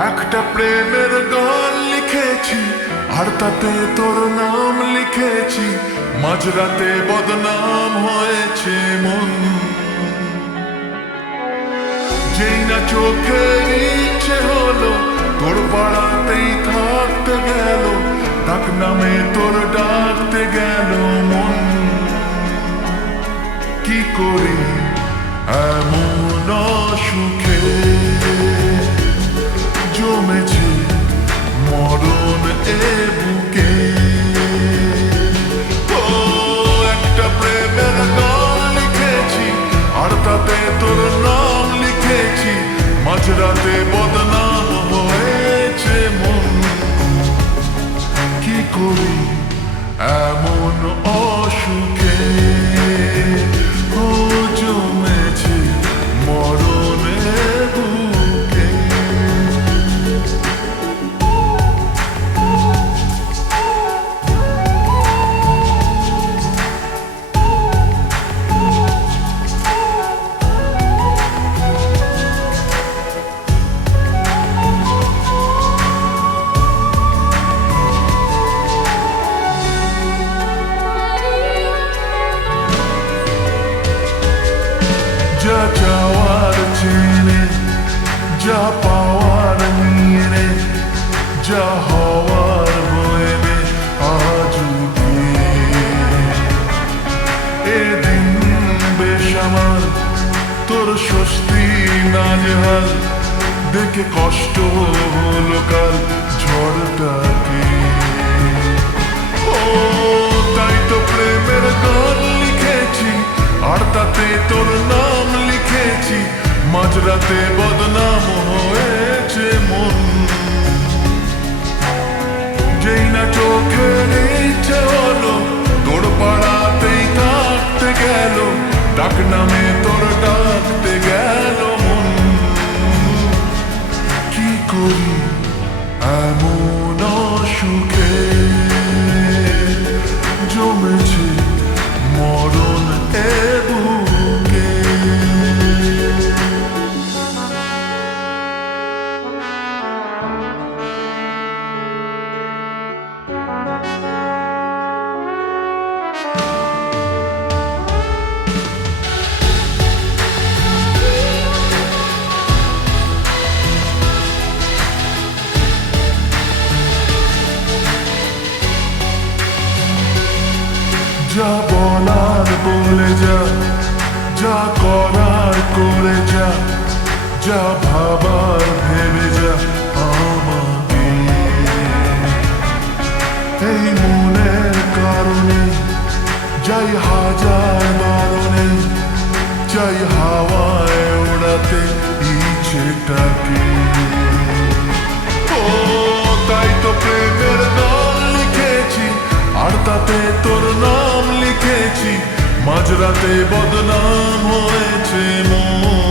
একটা প্রেমের গান লিখেছি আর তাতে তোর নাম লিখেছি, মাঝরাতে বদনাম হয়েছে মন। যেই না চোখে ইচ্ছে হলো তোর পাড়াতেই থাকতে গেল, ডাক নামে তোর ডাকতে গেল মন। কি করি এমন সুখে জমেছে মরণ এ বুকে। ও একটা প্রেমের গান লিখেছি আর তাতে তোর নাম লিখেছি, মাঝরাতে বদনাম হয়েছে মন। কি করি এমন অসুখে ও জমেছে মরণে বুকে। যা যাওয়ার চেনে, যা পাওয়ার নিয়ে নে, যা হওয়ার হয়ে নে আজ এদিন বেশ আমার তোর স্বস্তি নাজেহাল দেখে কষ্ট হলো কাল ঝড়টাকে। ও তাই তো প্রেমের গান লিখেছি আর তাতে তোর নাম লিখেছি, মাঝরাতে বদনাম হয়েছে মন। যেই না চোখের ইচ্ছে হলো তোর পাড়াতেই থাকতে গেল, ডাক নামে তোর ডাকতে গেল মন। কি করি এমন সুখে জমেছে মরণ এ বুকে। যা বলার বলে যা, যা করার করে যা, যা ভাবার ভেবে যা আমাকে। এই মনের কারণে যাই হাজার বারণে, যাই হাওয়ায় ওড়াতে ইচ্ছেটাকে। ও তাই তো প্রেমের গান লিখেছি আর তাতে তোর নাম লিখেছি, মাঝরাতে বদনাম হয়েছে মন।